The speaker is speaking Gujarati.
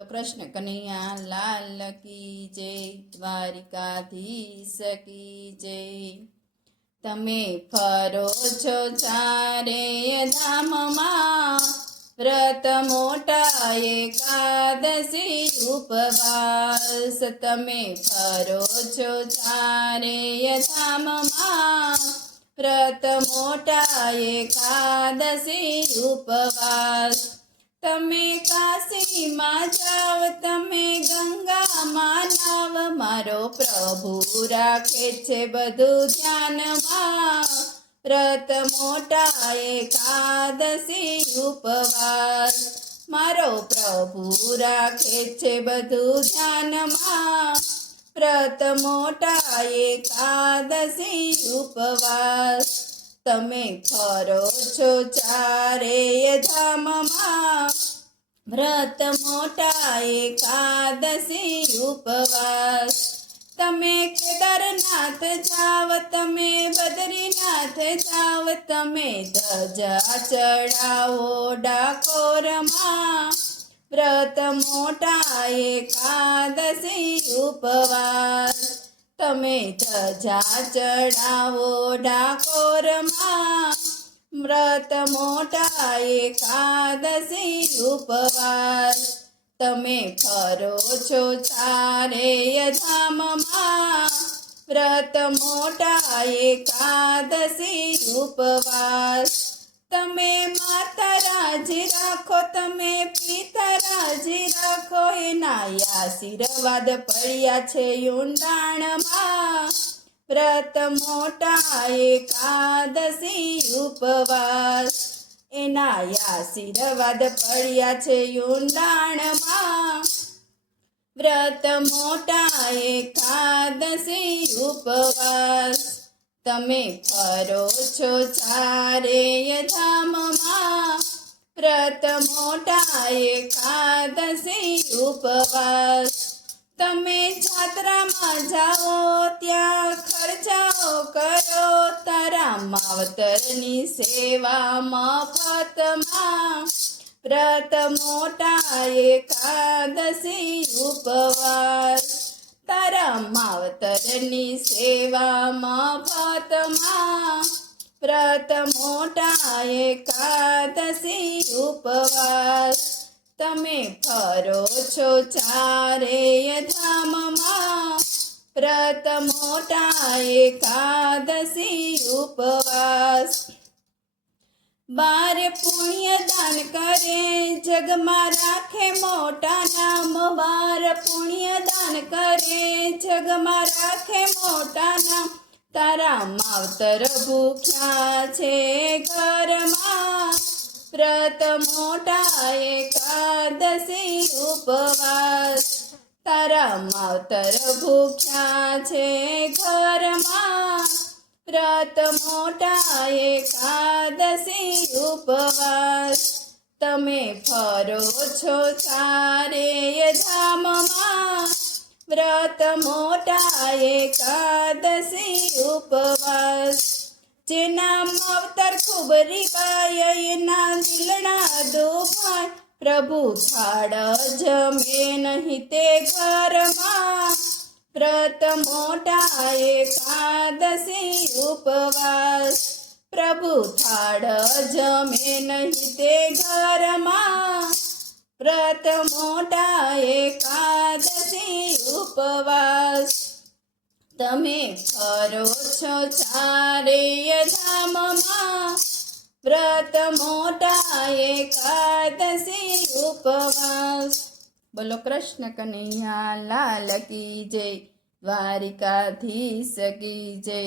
કૃષ્ણ કનૈયા લાલ કી જય, દ્વારિકાધીશ કી જય? તમે ફરો છો ચારે ધામમાં, વ્રત મોટા એકાદશી ઉપવાસ તમે ફરો છો ચારે ધામમાં, વ્રત મોટા એકાદશી ઉપવાસ તમે કાશીમાં જાવ, તમે ગંગામાં નાવ. મારો પ્રભુ રાખે છે બધું ધ્યાનમાં. વ્રત મોટા એકાદશી ઉપવાસ. મારો પ્રભુ રાખે છે બધું ધ્યાનમાં. વ્રત મોટા એકાદશી ઉપવાસ. તમે ફરો છો ચારેય ધામમાં, વ્રત મોટા એકાદશી ઉપવાસ. તમે કેદારનાથ જાવ, તમે બદ્રીનાથ જાવ, તમે ધજા ચડાવો ડાકોરમાં. વ્રત મોટા એકાદશી ઉપવાસ. તમે ધજા ચડાવો ડાકોરમાં વ્રત મોટા એકાદશી ઉપવાસ. તમે ફરો છો ચારેય ધામમાં, વ્રત મોટા એકાદશી ઉપવાસ. તમે માતા રાજી રાખો, તમે પિતા રાજી રાખો એના આશીર્વાદ પડ્યા છે ઊંડાણમાં. વ્રત મોટા એકાદશી ઉપવાસ. એના આશીર્વાદ પડ્યા છે ઊંડાણમાં. વ્રત મોટા એકાદશી ઉપવાસ. તમે ફરો છો ચારે ધામમાં. વ્રત મોટા એકાદશી ઉપવાસ. તમે જાત્રામાં જાઓ, ત્યાં ખર્ચાઓ કરો. તારા માવતરની સેવા મફતમાં વ્રત મોટા એકાદશી ઉપવાસ. તારા માવતરની સેવા મફતમાં વ્રત મોટા એકાદશી ઉપવાસ. તમે ફરો છો ચારેય ધામમાં. વ્રત મોટા એકાદશી ઉપવાસ. બાર પુણ્ય દાન કરે, જગમાં રાખે મોટા નામ. બાર પુણ્ય દાન કરે, જગમાં રાખે મોટા નામ. તારા માવતર ભૂખ્યા છે ઘરમાં. વ્રત મોટા એકાદશી ઉપવાસ. તારા માવતર ભૂખ્યા છે ઘરમાં. વ્રત મોટા એકાદશી ઉપવાસ. તમે ફરો છો ચારેય ધામમાં. વ્રત મોટા એકાદશી ઉપવાસ જેના માવતર ખૂબ રીકાય એના દિલના દુભાય પ્રભુ થાળ જમે નહીં તે ઘરમાં વ્રત મોટા એકાદશી ઉપવાસ પ્રભુ થાળ જમે નહીં તે ઘરમાં વ્રત મોટા એકાદશી ઉપવાસ તમે ફરો છો ચારેય ધામમાં વ્રત મોટા એકાદશી ઉપવાસ. બોલો કૃષ્ણ કનૈયા, લાલ કી જય, દ્વારિકાધીશ કી જય.